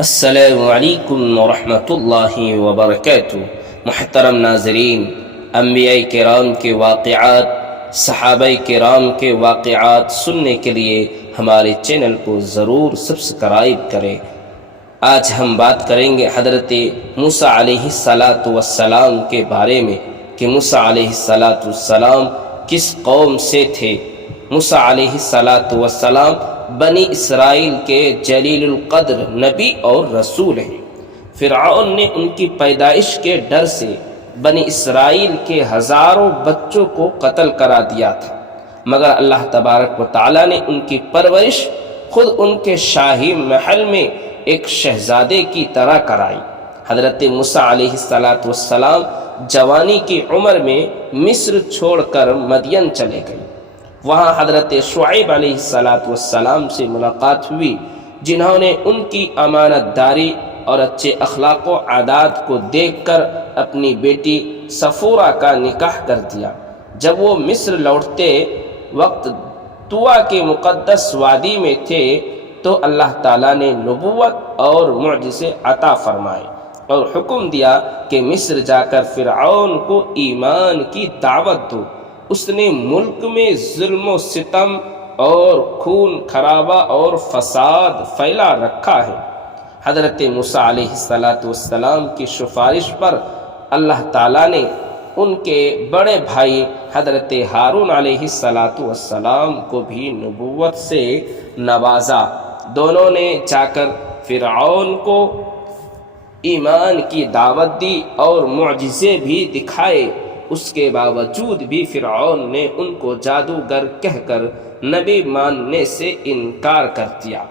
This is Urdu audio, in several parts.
السلام علیکم ورحمۃ اللہ وبرکاتہ۔ محترم ناظرین، انبیاء کرام کے واقعات، صحابہ کرام کے واقعات سننے کے لیے ہمارے چینل کو ضرور سبسکرائب کریں۔ آج ہم بات کریں گے حضرت موسیٰ علیہ السلام کے بارے میں کہ موسیٰ علیہ السلام کس قوم سے تھے۔ موسیٰ علیہ السلام بنی اسرائیل کے جلیل القدر نبی اور رسول ہیں۔ فرعون نے ان کی پیدائش کے ڈر سے بنی اسرائیل کے ہزاروں بچوں کو قتل کرا دیا تھا، مگر اللہ تبارک و تعالیٰ نے ان کی پرورش خود ان کے شاہی محل میں ایک شہزادے کی طرح کرائی۔ حضرت موسیٰ علیہ السلام جوانی کی عمر میں مصر چھوڑ کر مدین چلے گئے۔ وہاں حضرت شعیب علیہ السلام سے ملاقات ہوئی، جنہوں نے ان کی امانت داری اور اچھے اخلاق و عادات کو دیکھ کر اپنی بیٹی صفورہ کا نکاح کر دیا۔ جب وہ مصر لوٹتے وقت طوٰ کے مقدس وادی میں تھے تو اللہ تعالیٰ نے نبوت اور معجزے عطا فرمائے اور حکم دیا کہ مصر جا کر فرعون کو ایمان کی دعوت دو۔ اس نے ملک میں ظلم و ستم اور خون خرابہ اور فساد پھیلا رکھا ہے۔ حضرت موسیٰ علیہ السلام کی سفارش پر اللہ تعالیٰ نے ان کے بڑے بھائی حضرت ہارون علیہ السلام کو بھی نبوت سے نوازا۔ دونوں نے جا کر فرعون کو ایمان کی دعوت دی اور معجزے بھی دکھائے۔ اس کے باوجود بھی فرعون نے ان کو جادوگر کہہ کر نبی ماننے سے انکار کر دیا۔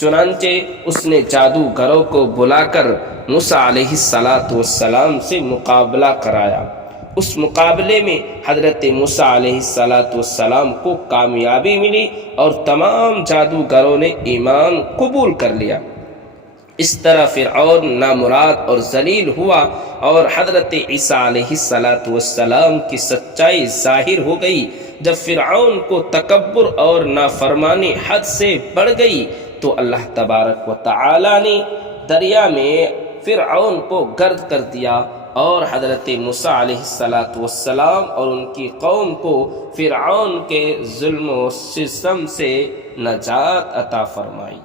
چنانچہ اس نے جادوگروں کو بلا کر موسیٰ علیہ السلام سے مقابلہ کرایا۔ اس مقابلے میں حضرت موسیٰ علیہ السلام کو کامیابی ملی اور تمام جادوگروں نے ایمان قبول کر لیا۔ اس طرح فرعون نامراد اور ذلیل ہوا اور حضرت عیسیٰ علیہ السلام کی سچائی ظاہر ہو گئی۔ جب فرعون کو تکبر اور نافرمانی حد سے بڑھ گئی تو اللہ تبارک و تعالی نے دریا میں فرعون کو غرق کر دیا اور حضرت موسیٰ علیہ السلام اور ان کی قوم کو فرعون کے ظلم و ستم سے نجات عطا فرمائی۔